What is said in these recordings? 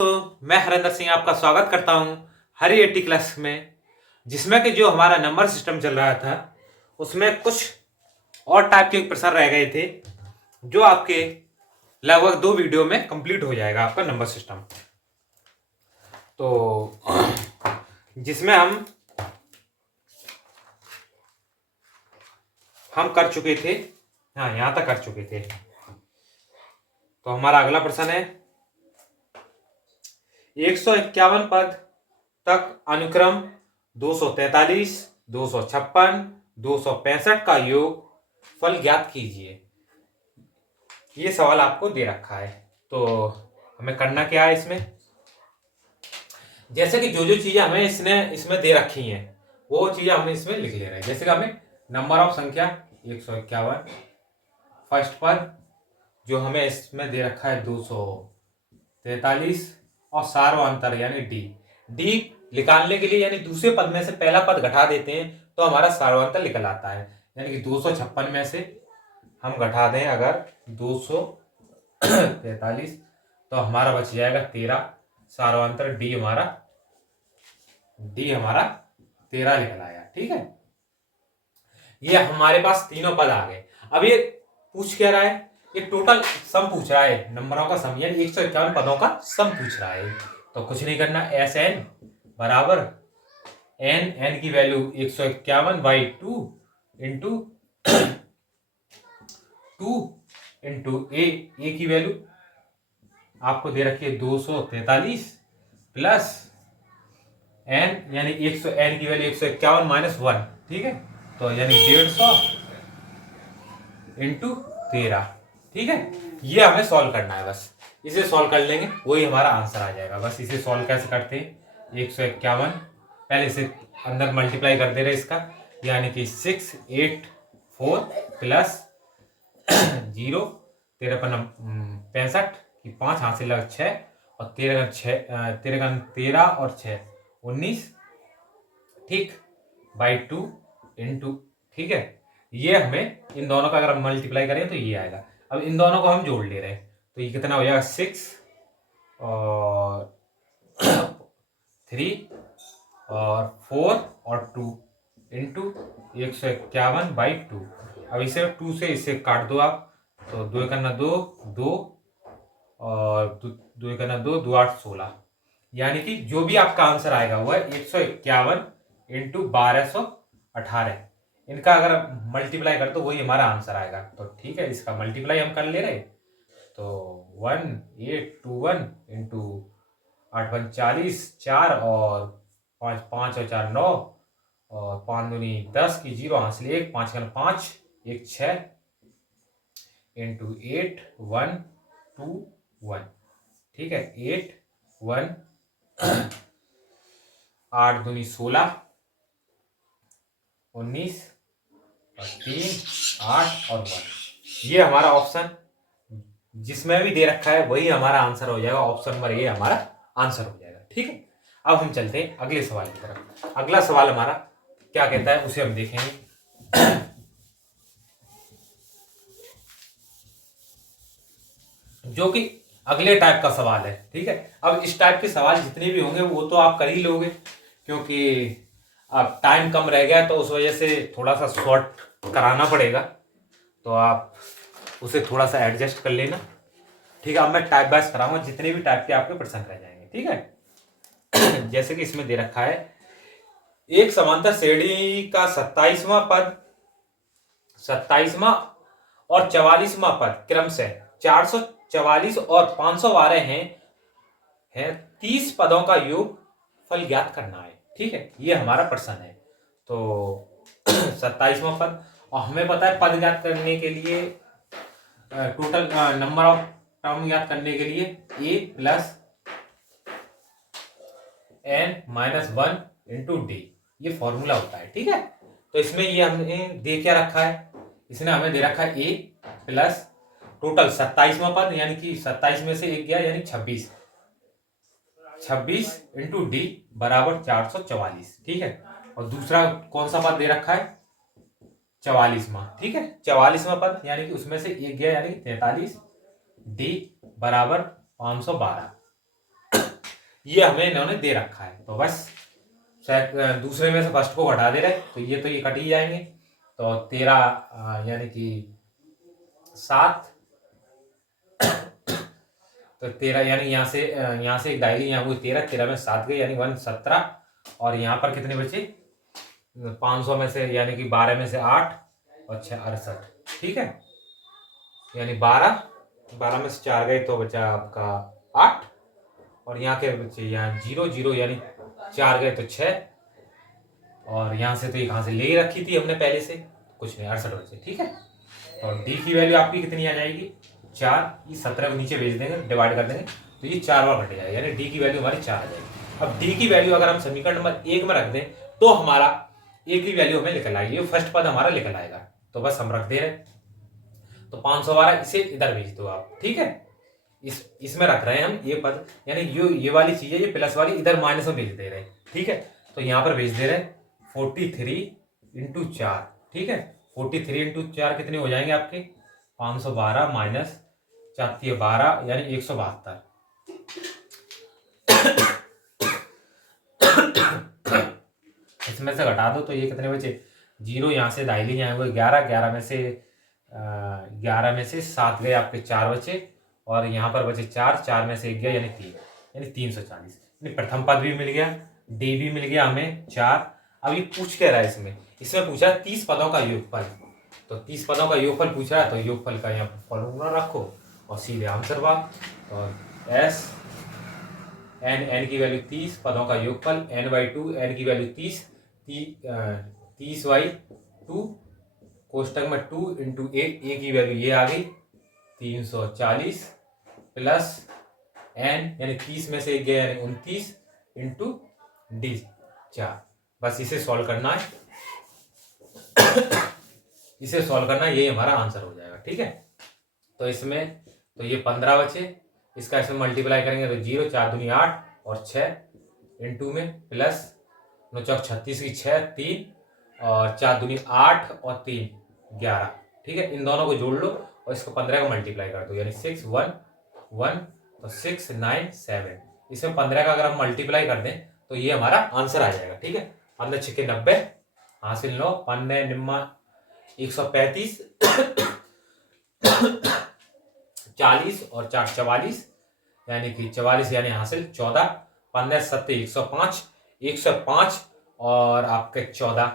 मैं हरिंदर सिंह आपका स्वागत करता हूं हरी 80 क्लास में, जिसमें कि जो हमारा नंबर सिस्टम चल रहा था उसमें कुछ और टाइप के प्रश्न रह गए थे, जो आपके लगभग 2 वीडियो में कंप्लीट हो जाएगा आपका नंबर सिस्टम। तो जिसमें हम कर चुके थे, हाँ यहां तक कर चुके थे। तो हमारा अगला प्रश्न है 151 पद तक अनुक्रम 243, 256, 265 का योग फल ज्ञात कीजिए। ये सवाल आपको दे रखा है। तो हमें करना क्या है इसमें, जैसे कि जो जो चीजें हमें इसमें दे रखी हैं वो चीजें हमें इसमें लिख ले रहे हैं। जैसे कि हमें नंबर ऑफ संख्या 151, फर्स्ट पद जो हमें इसमें दे रखा है 243, और सार्वंतर यानी डी निकालने के लिए, यानी दूसरे पद में से पहला पद घटा देते हैं तो हमारा सार्वंतर निकल आता है। यानी कि 256 में से हम घटा दें अगर 243 तो हमारा बच जाएगा 13, सार्वंतर डी हमारा 13 निकल आया। ठीक है, ये हमारे पास तीनों पद आ गए। अब ये पूछ क्या रहा है, ये टोटल सम पूछ रहा है, नंबरों का सम, यानी 151 पदों का सम पूछ रहा है। तो कुछ नहीं करना, एस एन बराबर एन की वैल्यू 151/2 इंटू 2 इंटू ए की वैल्यू आपको दे रखी है 243 प्लस एन, यानी एन की वैल्यू 151 माइनस 1। ठीक है, तो यानी 150 इंटू 13। ठीक है, ये हमें सॉल्व करना है। बस इसे सॉल्व कर लेंगे वही हमारा आंसर आ जाएगा। बस इसे सॉल्व कैसे करते हैं, 151 पहले इसे अंदर मल्टीप्लाई कर दे रहे इसका, यानी कि 684 प्लस 0, 13×5 की 5 हाथ से लगा 6 और 13 और 6 19, ठीक, बाई 2 इंटू। ठीक है, ये हमें इन दोनों का अगर हम मल्टीप्लाई करें तो ये आएगा। अब इन दोनों को हम जोड़ ले रहे हैं तो ये कितना हो जाएगा 6 और 3 और 4 और 2 इंटू 151/2। अब इसे 2 से इसे काट दो आप, तो 2 करना 2 2 और 2 करना 2 2 8 16, यानी कि जो भी आपका आंसर आएगा वह 151 इंटू 1218। इनका अगर मल्टीप्लाई कर तो वही हमारा आंसर आएगा। तो ठीक है, इसका मल्टीप्लाई हम कर ले रहे, तो 1821 इंटू 8 1 40, 4 और 5 5 और 4 9 और 5 दूनी 10 की 0 हासिल 1, 5 का 5 1 6 इंटू 8 1 2 1। ठीक है, 8 1 8 दूनी 16 19 और 3 8 और 1। ये हमारा ऑप्शन जिसमें भी दे रखा है वही हमारा आंसर हो जाएगा। ऑप्शन नंबर ए हमारा आंसर हो जाएगा। ठीक है, अब हम चलते हैं अगले सवाल की तरफ। अगला सवाल हमारा क्या कहता है उसे हम देखेंगे। जो कि अगले टाइप का सवाल है। ठीक है, अब इस टाइप के सवाल जितने भी होंगे वो तो आप कर ही लोगे, क्योंकि अब टाइम कम रह गया तो उस वजह से थोड़ा सा शॉर्ट कराना पड़ेगा, तो आप उसे थोड़ा सा एडजस्ट कर लेना। ठीक है, अब मैं टाइप वाइज कराऊंगा, जितने भी टाइप के आपके प्रश्न रह जाएंगे। ठीक है, जैसे कि इसमें दे रखा है एक समांतर श्रेणी का 27वां पद, 27वां और 44वां पद क्रमशः 444 और 512 हैं 30 पदों का योग फल ज्ञात करना है। ठीक है, ये हमारा प्रश्न है। तो 27वां पद, और हमें पता है पद ज्ञात करने के लिए, टोटल नंबर ऑफ टर्म ज्ञात करने के लिए a plus n minus 1 into d, ये फॉर्मूला होता है। ठीक है, तो इसमें ये हमने दे क्या रखा है, इसने हमें दे रखा है ए प्लस टोटल 27वां पद, यानी कि 27 में से एक गया यानी 26 इंटू डी बराबर 444। ठीक है, और दूसरा कौन सा पद दे रखा है 44वां। ठीक है, 44वां पद यानी कि उसमें से एक गया यानी कि 43, डी बराबर 512। ये हमें इन्होंने दे रखा है। तो बस दूसरे में से फर्स्ट को घटा दे रहे, तो ये कट ही जाएंगे। तो 13 यानी कि 7, तो 13 यानी यहाँ से एक डायली यहाँ हुई 13, 13 में 7 गए यानी 117, और यहाँ पर कितने बचे 500 में से, यानी कि 12 में से 8 और 6 68, ठीक है। यानी 12 में से 4 गए तो बचा आपका 8, और यहाँ के बचे यहाँ 0 0 यानी 4 गए तो 6, और यहाँ से तो ये कहाँ से ले रखी थी हमने पहले से, कुछ नहीं 68 बचे, ठीक है। और डी की वैल्यू आपकी कितनी आ जाएगी 4, ये 17 को नीचे भेज देंगे, डिवाइड कर देंगे तो ये 4 बार घट जाएगा, यानी डी की वैल्यू हमारी 4 आ जाएगी। अब डी की वैल्यू अगर हम समीकरण नंबर 1 में रख दें तो हमारा ए की वैल्यू हमें निकल आएगी, ये फर्स्ट पद हमारा निकल आएगा। तो बस हम रख दे रहे, तो 512 इसे इधर भेज दो आप, ठीक है। इसमें रख रहे हैं हम ये पद, यानी ये वाली चीज है, ये प्लस वाली इधर माइनस में भेज दे रहे हैं, ठीक है। तो यहाँ पर भेज दे रहे हैं 43 इंटू 4, ठीक है। 43 इंटू 4 कितने हो जाएंगे आपके 512 माइनस 4 12 यानी 172। इसमें से घटा दो तो ये कितने बचे 0, यहाँ से दाहिने जाएंगे 11, 11 में से 7 गए आपके 4 बचे, और यहाँ पर बचे 4, 4 में से 1 गया यानी 3, यानी 340। यानी प्रथम पद भी मिल गया, डी भी मिल गया हमें 4। अब ये पूछ क्या रहा है इसमें पूछा 30 पदों का योगफल, तो 30 पदों का योगफल पूछ रहा है, तो योगफल का यहाँ फॉर्मूला रखो और सीधे आंसर बात। और एस एन की वैल्यू 30, पदों का योगफल n/2, एन की वैल्यू 30 30/2, कोष्टक में 2 इंटू ए की वैल्यू ये आ गई 340 प्लस एन यानी 30 में से 1 गया यानी 29 इंटू डी 4। बस इसे सॉल्व करना है, इसे सॉल्व करना है, ये हमारा आंसर हो जाएगा, ठीक है। तो इसमें तो ये 15 बचे, इसका इसमें मल्टीप्लाई करेंगे तो 0, 4 दूनी 8 और 6 इंटू में प्लस 9 चौक 36 की 6 3 और 4 दूनी 8 और 3 11, ठीक है। इन दोनों को जोड़ लो और इसको 15 को मल्टीप्लाई कर दो, यानी 6 1 1 तो 6 9 7। इसमें 15 का अगर हम मल्टीप्लाई कर दें तो ये हमारा आंसर आ जाएगा, ठीक है। 15 6 90 हासिल 9 15 निम्मा 135 40 और 4 44 यानी कि 44 यानी हासिल 14, 15 7 105 105 और आपके 14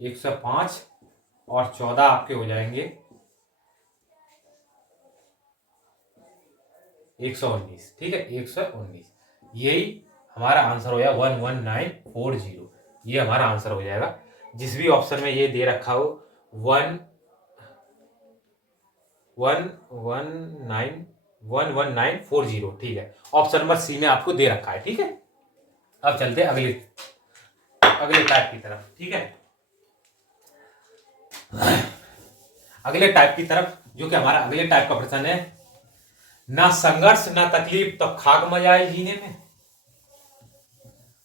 105 और 14 आपके हो जाएंगे 119, ठीक है 119। यही हमारा आंसर हो जाएगा 11940, ये हमारा आंसर हो जाएगा। जिस भी ऑप्शन में ये दे रखा हो 11940, ठीक है। ऑप्शन नंबर सी में आपको दे रखा है, ठीक है। अब चलते अगले टाइप की तरफ, ठीक है। अगले टाइप की तरफ जो कि हमारा अगले टाइप का प्रश्न है, ना संघर्ष ना तकलीफ तो खाक मजा आए जीने में,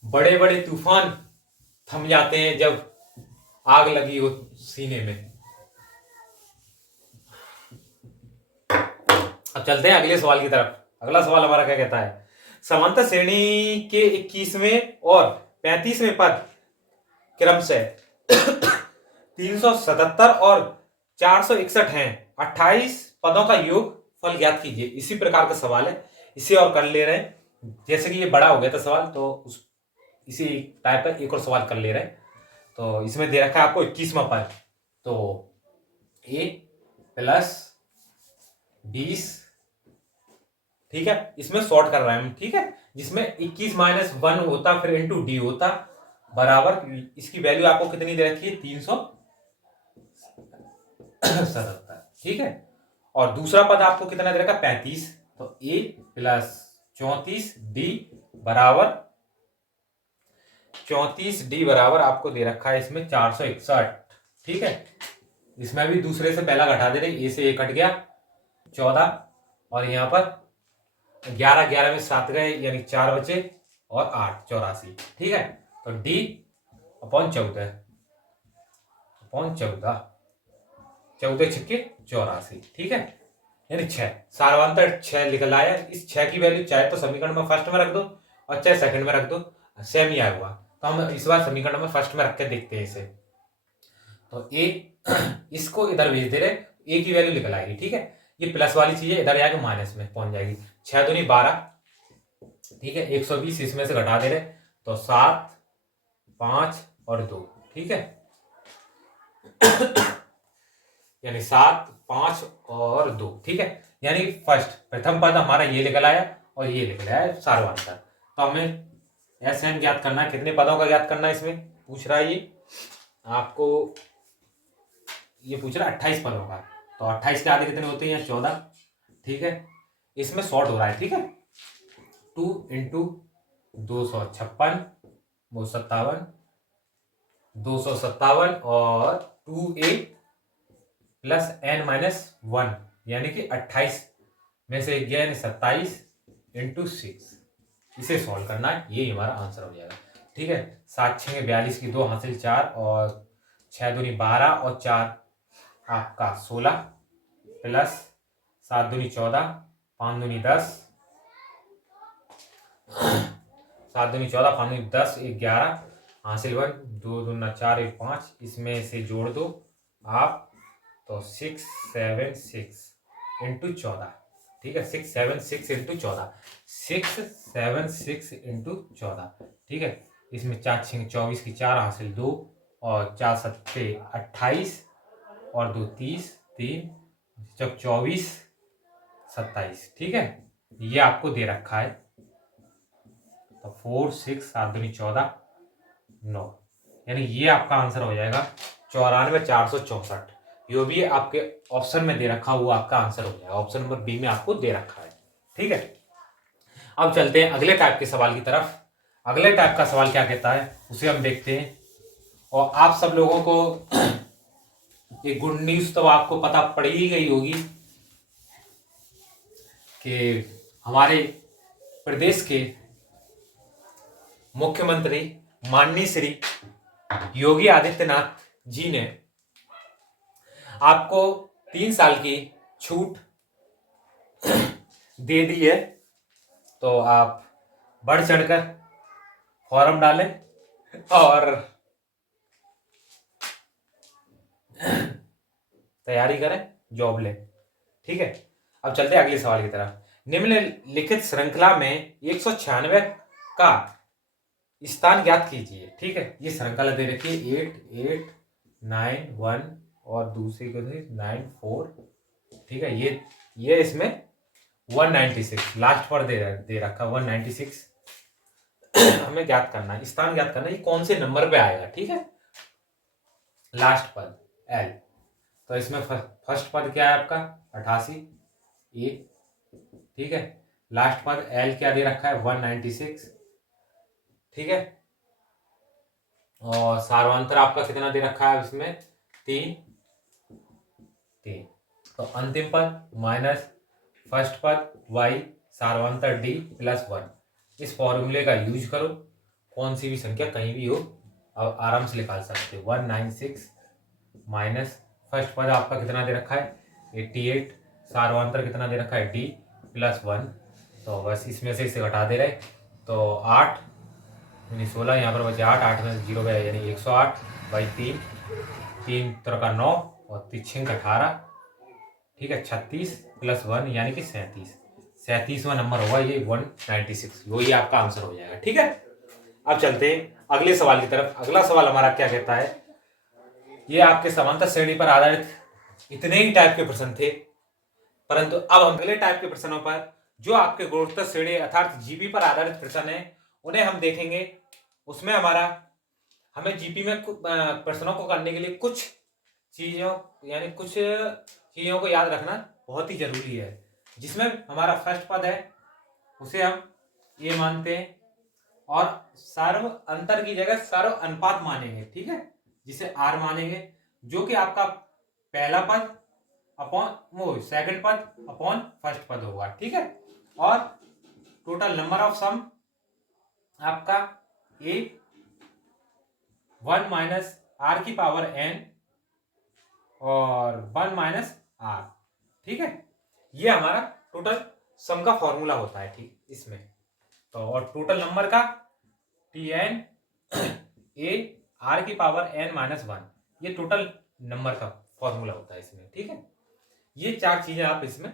बड़े बड़े तूफान थम जाते हैं जब आग लगी हो सीने में। अब चलते हैं अगले सवाल की तरफ। अगला सवाल हमारा क्या कहता है, समांतर श्रेणी के 21वें और 35वें पद क्रमशः 377 और 461 हैं, 28 पदों का योग फल ज्ञात कीजिए। इसी प्रकार का सवाल है, इसे और कर ले रहे हैं। जैसे कि ये बड़ा हो गया था सवाल, तो इसी टाइप का एक और सवाल कर ले रहे हैं। तो इसमें दे रखा है आपको 21वां पद, तो a प्लस 20, ठीक है। इसमें सॉर्ट कर रहे हैं हम, ठीक है। जिसमें 21 माइनस 1 होता फिर इंटू डी होता बराबर, इसकी वैल्यू आपको कितनी दे रखी है 377, ठीक है। और दूसरा पद आपको कितना दे रखा 35, तो a प्लस 34d बराबर 34d बराबर आपको दे रखा है इसमें 461, ठीक है। इसमें भी दूसरे से पहला घटा दे रहे, a से a कट गया 14 और यहाँ पर 11 11 में 7 गए यानी 4 बचे और 8 84, ठीक है। तो d अपॉन 14 14 छक्के 84, ठीक है। यानी 6 सार्वंतर 6 निकल आया। इस 6 की वैल्यू चाहे तो समीकरण में फर्स्ट में रख दो और चाहे सेकंड में रख दो, सेम ही आया हुआ। तो हम इस बार समीकरण में फर्स्ट में रख के देखते हैं इसे। तो ए इसको इधर भेज दे रहे, ए की वैल्यू निकल आएगी, ठीक है। ये प्लस वाली चीज है, इधर जाके माइनस में पहुंच जाएगी। 6 दूनी 12, ठीक है। 120 इसमें से घटा दे रहे, तो 7, 5 और 2, ठीक है। यानी 7, 5 और 2, ठीक है। यानी फर्स्ट प्रथम पद हमारा ये निकल आया और ये निकल आया सार्वधातुक। तो हमें SN ज्ञात करना है, कितने पदों का ज्ञात करना है इसमें पूछ रहा है ये आपको, ये पूछ रहा है 28 पदों का। तो 28 के आधे कितने होते हैं? 14, ठीक है। इसमें शॉर्ट हो रहा है, ठीक है। 2 इंटू 256 वो 57, 257 और 2A प्लस n-1 यानी कि 28 में से गया 27 इंटू 6। इसे सॉल्व करना है, ये हमारा आंसर हो जाएगा, ठीक है। 7 6 42 की 2 हासिल 4 और 6 दूनी 12 और 4 आपका 16 प्लस 7 दूनी 14, 5 दूनी 10, 7 दूनी 14, 5 दूनी 10, 11 हासिल 1, 2 दूना 4 1 5, इसमें से जोड़ दो आप, तो 6 7 6 इंटू 14, ठीक है। 6 7 6 इंटू 14, 6 7 6 इंटू 14, ठीक है। इसमें 4 6 24 की 4 हासिल 2 और 4 7 28 और 2 30, 3 जब 24 27, ठीक है। ये आपको दे रखा है, तो 4 6 7 दूनी 14 9, यानी ये आपका आंसर हो जाएगा 94,464। यो भी आपके ऑप्शन में दे रखा हुआ आपका आंसर हो जाएगा, ऑप्शन नंबर बी में आपको दे रखा है, ठीक है। अब चलते हैं अगले टाइप के सवाल की तरफ। अगले टाइप का सवाल क्या कहता है उसे हम देखते हैं। और आप सब लोगों को ये गुड न्यूज तो आपको पता पड़ ही गई होगी कि हमारे प्रदेश के मुख्यमंत्री माननीय श्री योगी आदित्यनाथ जी ने आपको 3 साल की छूट दे दी है। तो आप बढ़ चढ़कर फॉर्म डालें और तैयारी करें, जॉब लें, ठीक है। अब चलते हैं अगले सवाल की तरफ। निम्नलिखित श्रृंखला में 196 का स्थान ज्ञात कीजिए, ठीक है। ये श्रृंखला दे रखी है 8 8 9 1 और दूसरी को 9 4, ठीक है। ये इसमें 196 लास्ट पर दे रखा 196 हमें ज्ञात करना है, स्थान ज्ञात करना है, ये कौन से नंबर पे आएगा, ठीक है। लास्ट पद L, तो इसमें फर्स्ट पद क्या है आपका 88 A, ठीक है। लास्ट पद L क्या दे रखा है 196, ठीक है। और सार्वंतर आपका कितना दे रखा है इसमें 3 3। तो अंतिम पद माइनस फर्स्ट पद y सार्वंतर d प्लस 1। इस फॉर्मूले का यूज करो, कौन सी भी संख्या कहीं भी हो अब आराम से निकाल सकते हो। 196 माइनस फर्स्ट पद आपका कितना दे रखा है 88, सार्वंतर कितना दे रखा है d प्लस 1। तो बस इसमें से इसे घटा दे रहे, तो 8 यानी 16, यहाँ पर बचे 8, 8 में से 0 गया यानी 108 बाई 3, 3 तरह का 9 और 3 का 18, ठीक है। 36 प्लस 1 यानी कि 37वां नंबर होगा ये 196, वही आपका आंसर हो जाएगा, ठीक है। अब चलते हैं अगले सवाल की तरफ। अगला सवाल हमारा क्या कहता है, ये आपके समांतर श्रेणी पर आधारित इतने ही टाइप के प्रश्न थे, परंतु अब हम अगले टाइप के प्रश्नों पर जो आपके गुणोत्तर श्रेणी अर्थात जीपी पर आधारित प्रश्न है उन्हें हम देखेंगे। उसमें हमें जीपी में प्रश्नों को करने के लिए कुछ चीजों को याद रखना बहुत ही जरूरी है। जिसमें हमारा फर्स्ट पद है उसे हम ये मानते हैं और सर्व अंतर की जगह सर्व अनुपात मानेंगे, ठीक है, जिसे आर मानेंगे, जो कि आपका पहला पद अपॉन सेकंड पद अपॉन फर्स्ट पद होगा, ठीक है। और टोटल नंबर ऑफ सम आपका 1 माइनस आर की पावर n और 1 माइनस आर, ठीक है। ये हमारा टोटल सम का फॉर्मूला होता है, ठीक। इसमें तो और टोटल नंबर का Tn a r की पावर n-1, ये टोटल नंबर का फॉर्मूला होता है इसमें। ठीक है, ये 4 चीजें आप इसमें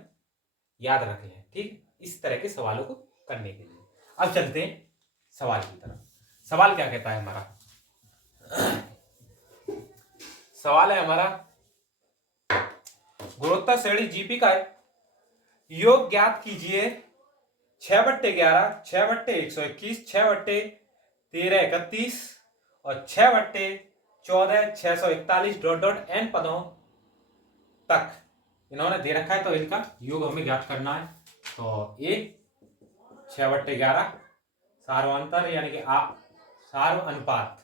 याद रख लें। ठीक, इस तरह के सवालों को करने के लिए। अब चलते हैं सवाल की तरफ। सवाल क्या कहता है हमारा? सवाल है हमारा, गुणोत्तर श्रेणी जीपी का योग ज्ञात कीजिए 6/11, 6/121, 6/1331 और 6/14 641 डॉट डॉट n पदों तक इन्होंने दे रखा है, तो इनका योग हमें ज्ञात करना है। तो ए 6/11 सार्वंतर यानी कि सार्व अनुपात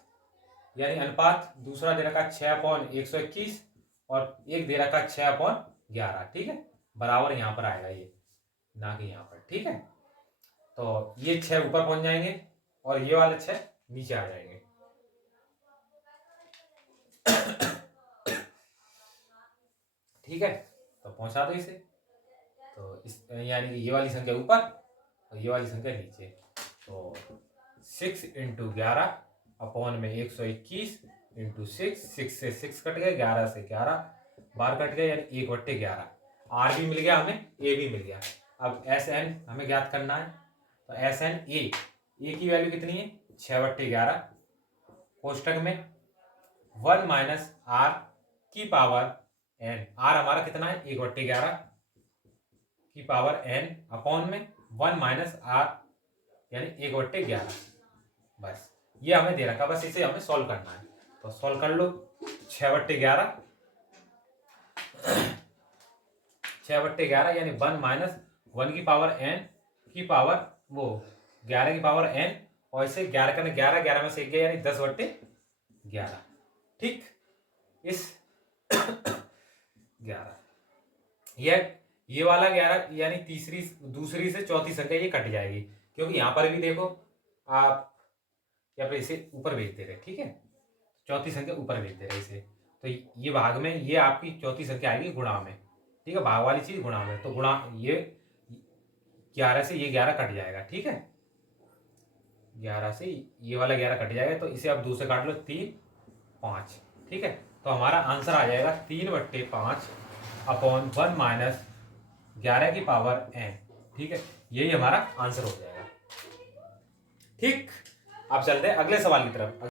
यानी अनुपात, दूसरा दे रखा 6/121 और एक दे रखा 6/11। ठीक है, बराबर यहां पर आएगा ये, ना कि यहां पर। ठीक है, तो ये 6 ऊपर पहुंच जाएंगे और ये वाले 6 नीचे आ जाएंगे। ठीक है, तो पहुंचा दो इसे। तो इस यानी कि ये वाली संख्या ऊपर और ये वाली संख्या नीचे। तो 6 × 11 अपॉन में 121 × 6, 6 से 6 कट गए, 11 से 11 बार कट गए, यानी 1/11। आर भी मिल गया हमें, ए भी मिल गया। अब एस एन हमें ज्ञात करना है। तो एस एन ए की वैल्यू कितनी है? 6/11 कोष्टक में 1 - r की पावर n। r हमारा कितना है? 1/11 की पावर n अपॉन में 1 - r यानी 1/11। बस ये हमें दे रखा, बस इसे हमें सॉल्व करना है। तो सॉल्व कर लो। 6/11 यानी 1 - 1 की पावर n की पावर वो 11 की पावर n, और इसे 11 करने 11 11 में से 1 गया यानी 10/11। ठीक, इस 11 ये वाला 11 यानी दूसरी से चौथी संख्या ये कट जाएगी, क्योंकि यहां पर भी देखो आप या फिर इसे ऊपर भेज दे रहे। ठीक है, चौथी संख्या ऊपर भेज दे रहे इसे। तो ये भाग में ये आपकी चौथी संख्या आएगी गुणा में। ठीक है, भाग वाली चीज गुणा में, तो गुणा ये 11 से ये 11 कट जाएगा। ठीक है, 11 से ये वाला 11 कट जाएगा, तो इसे अब 2 से काट लो, 3 5। ठीक है, तो हमारा आंसर आ जाएगा 3/5 अपॉन 1 - 11 की पावर n। ठीक है, यही हमारा आंसर हो जाएगा। ठीक, अब चलते हैं अगले सवाल की तरफ।